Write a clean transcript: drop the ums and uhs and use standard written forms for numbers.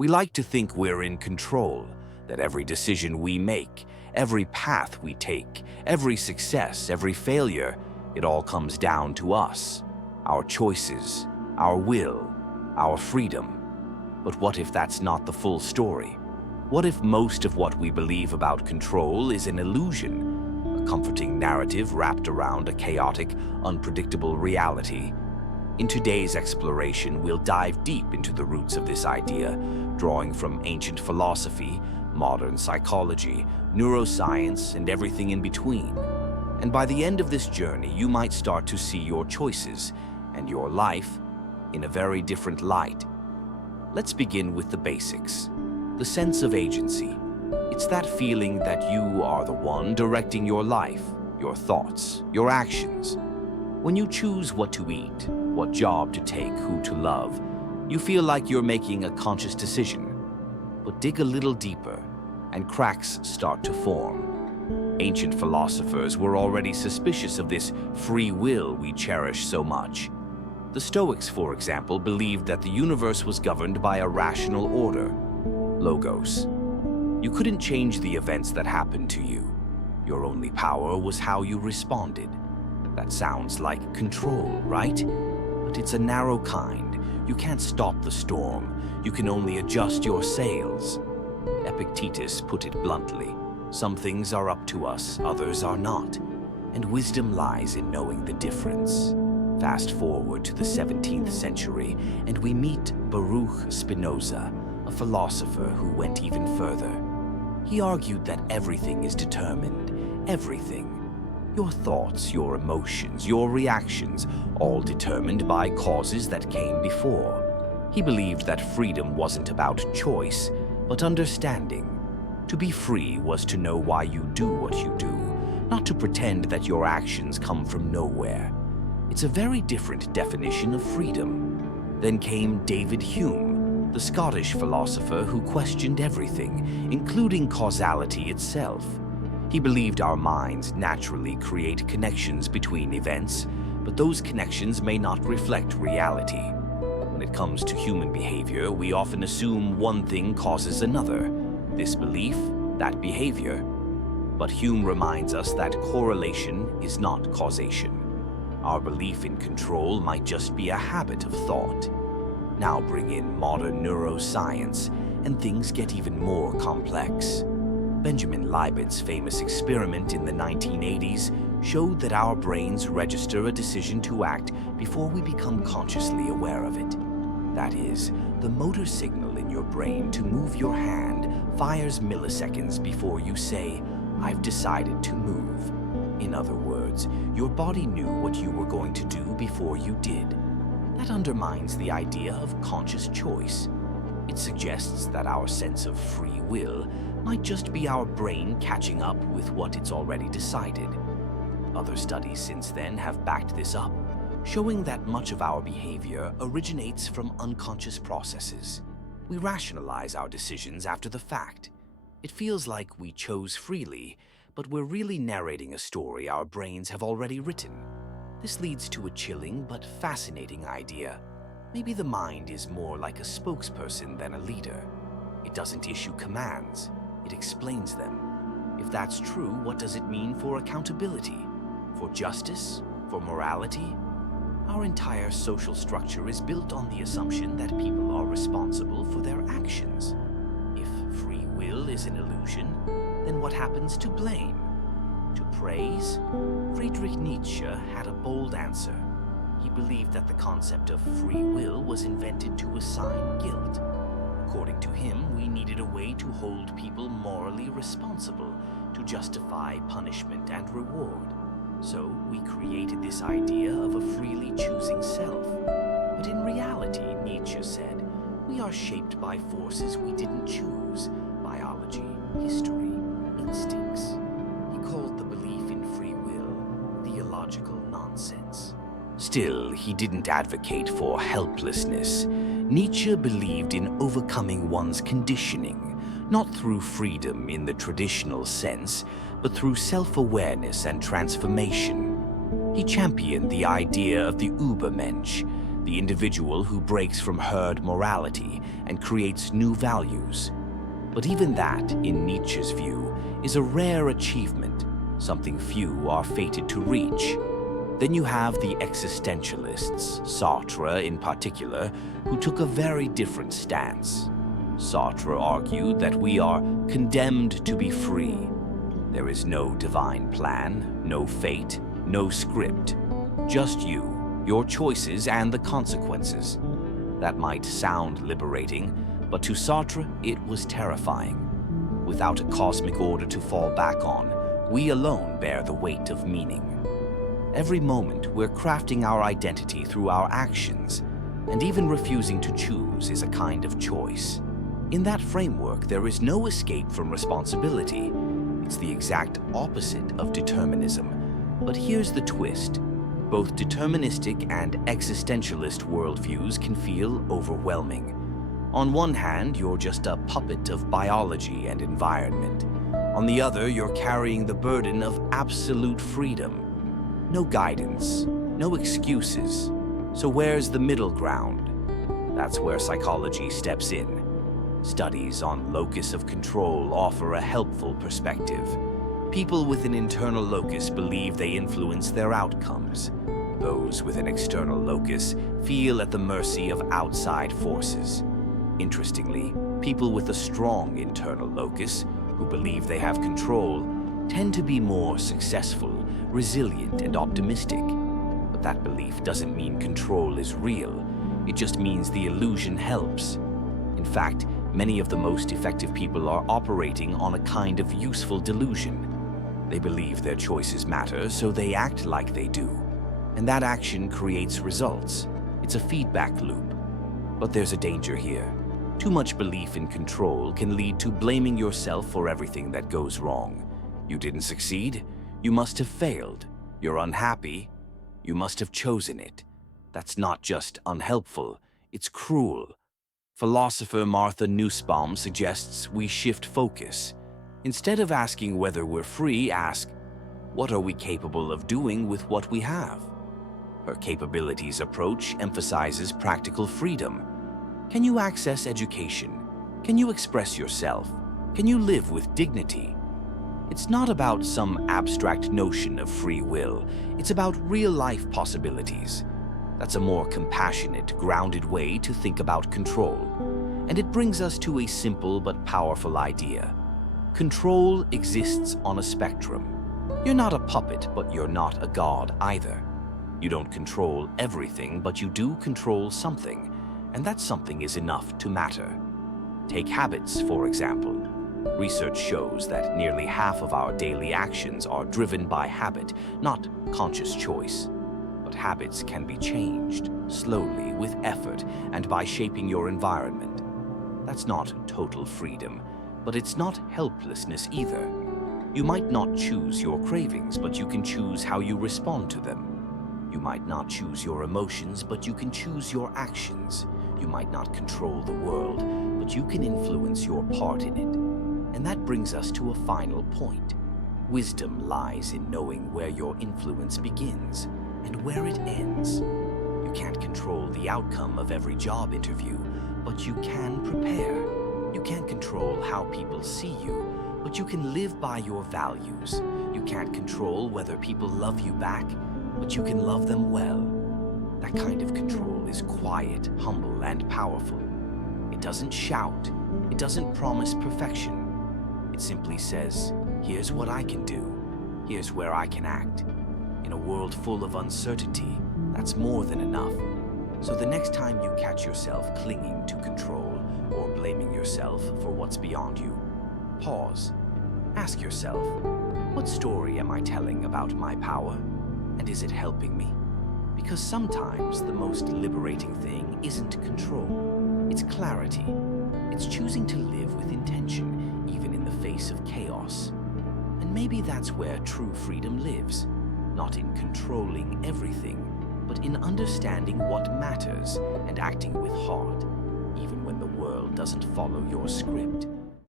We like to think we're in control, that every decision we make, every path we take, every success, every failure, it all comes down to us, our choices, our will, our freedom. But what if that's not the full story? What if most of what we believe about control is an illusion, a comforting narrative wrapped around a chaotic, unpredictable reality? In today's exploration, we'll dive deep into the roots of this idea, drawing from ancient philosophy, modern psychology, neuroscience, and everything in between. And by the end of this journey, you might start to see your choices and your life in a very different light. Let's begin with the basics. The sense of agency. It's that feeling that you are the one directing your life, your thoughts, your actions. When you choose what to eat, what job to take, who to love, you feel like you're making a conscious decision. But dig a little deeper, and cracks start to form. Ancient philosophers were already suspicious of this free will we cherish so much. The Stoics, for example, believed that the universe was governed by a rational order, logos. You couldn't change the events that happened to you. Your only power was how you responded. That sounds like control, right? But it's a narrow kind. You can't stop the storm. You can only adjust your sails. Epictetus put it bluntly. Some things are up to us, others are not. And wisdom lies in knowing the difference. Fast forward to the 17th century, and we meet Baruch Spinoza, a philosopher who went even further. He argued that everything is determined, everything. Your thoughts, your emotions, your reactions, all determined by causes that came before. He believed that freedom wasn't about choice, but understanding. To be free was to know why you do what you do, not to pretend that your actions come from nowhere. It's a very different definition of freedom. Then came David Hume, the Scottish philosopher who questioned everything, including causality itself. He believed our minds naturally create connections between events, but those connections may not reflect reality. When it comes to human behavior, we often assume one thing causes another, this belief, that behavior. But Hume reminds us that correlation is not causation. Our belief in control might just be a habit of thought. Now bring in modern neuroscience, and things get even more complex. Benjamin Libet's famous experiment in the 1980s showed that our brains register a decision to act before we become consciously aware of it. That is, the motor signal in your brain to move your hand fires milliseconds before you say, "I've decided to move." In other words, your body knew what you were going to do before you did. That undermines the idea of conscious choice. It suggests that our sense of free will might just be our brain catching up with what it's already decided. Other studies since then have backed this up, showing that much of our behavior originates from unconscious processes. We rationalize our decisions after the fact. It feels like we chose freely, but we're really narrating a story our brains have already written. This leads to a chilling but fascinating idea. Maybe the mind is more like a spokesperson than a leader. It doesn't issue commands, it explains them. If that's true, what does it mean for accountability? For justice? For morality? Our entire social structure is built on the assumption that people are responsible for their actions. If free will is an illusion, then what happens to blame? To praise? Friedrich Nietzsche had a bold answer. He believed that the concept of free will was invented to assign guilt. According to him, we needed a way to hold people morally responsible, to justify punishment and reward. So we created this idea of a freely choosing self. But in reality, Nietzsche said, we are shaped by forces we didn't choose: biology, history, instincts. He called the belief in free will theological nonsense. Still, he didn't advocate for helplessness. Nietzsche believed in overcoming one's conditioning, not through freedom in the traditional sense, but through self-awareness and transformation. He championed the idea of the Übermensch, the individual who breaks from herd morality and creates new values. But even that, in Nietzsche's view, is a rare achievement, something few are fated to reach. Then you have the existentialists, Sartre in particular, who took a very different stance. Sartre argued that we are condemned to be free. There is no divine plan, no fate, no script. Just you, your choices, and the consequences. That might sound liberating, but to Sartre it was terrifying. Without a cosmic order to fall back on, we alone bear the weight of meaning. Every moment we're crafting our identity through our actions, and even refusing to choose is a kind of choice. In that framework, there is no escape from responsibility. It's the exact opposite of determinism. But here's the twist. Both deterministic and existentialist worldviews can feel overwhelming. On one hand, you're just a puppet of biology and environment. On the other, you're carrying the burden of absolute freedom. No guidance, no excuses. So where's the middle ground? That's where psychology steps in. Studies on locus of control offer a helpful perspective. People with an internal locus believe they influence their outcomes. Those with an external locus feel at the mercy of outside forces. Interestingly, people with a strong internal locus, who believe they have control, tend to be more successful, resilient, and optimistic. But that belief doesn't mean control is real. It just means the illusion helps. In fact, many of the most effective people are operating on a kind of useful delusion. They believe their choices matter, so they act like they do. And that action creates results. It's a feedback loop. But there's a danger here. Too much belief in control can lead to blaming yourself for everything that goes wrong. You didn't succeed? You must have failed. You're unhappy? You must have chosen it. That's not just unhelpful, it's cruel. Philosopher Martha Nussbaum suggests we shift focus. Instead of asking whether we're free, ask, what are we capable of doing with what we have? Her capabilities approach emphasizes practical freedom. Can you access education? Can you express yourself? Can you live with dignity? It's not about some abstract notion of free will. It's about real-life possibilities. That's a more compassionate, grounded way to think about control. And it brings us to a simple but powerful idea. Control exists on a spectrum. You're not a puppet, but you're not a god either. You don't control everything, but you do control something. And that something is enough to matter. Take habits, for example. Research shows that nearly half of our daily actions are driven by habit, not conscious choice. But habits can be changed, slowly, with effort, and by shaping your environment. That's not total freedom, but it's not helplessness either. You might not choose your cravings, but you can choose how you respond to them. You might not choose your emotions, but you can choose your actions. You might not control the world, but you can influence your part in it. And that brings us to a final point. Wisdom lies in knowing where your influence begins and where it ends. You can't control the outcome of every job interview, but you can prepare. You can't control how people see you, but you can live by your values. You can't control whether people love you back, but you can love them well. That kind of control is quiet, humble, and powerful. It doesn't shout. It doesn't promise perfection. It simply says, here's what I can do. Here's where I can act. In a world full of uncertainty, that's more than enough. So the next time you catch yourself clinging to control or blaming yourself for what's beyond you, pause. Ask yourself, what story am I telling about my power? And is it helping me? Because sometimes the most liberating thing isn't control, it's clarity. It's choosing to live with intention, even in the face of chaos. And maybe that's where true freedom lives, not in controlling everything, but in understanding what matters and acting with heart, even when the world doesn't follow your script.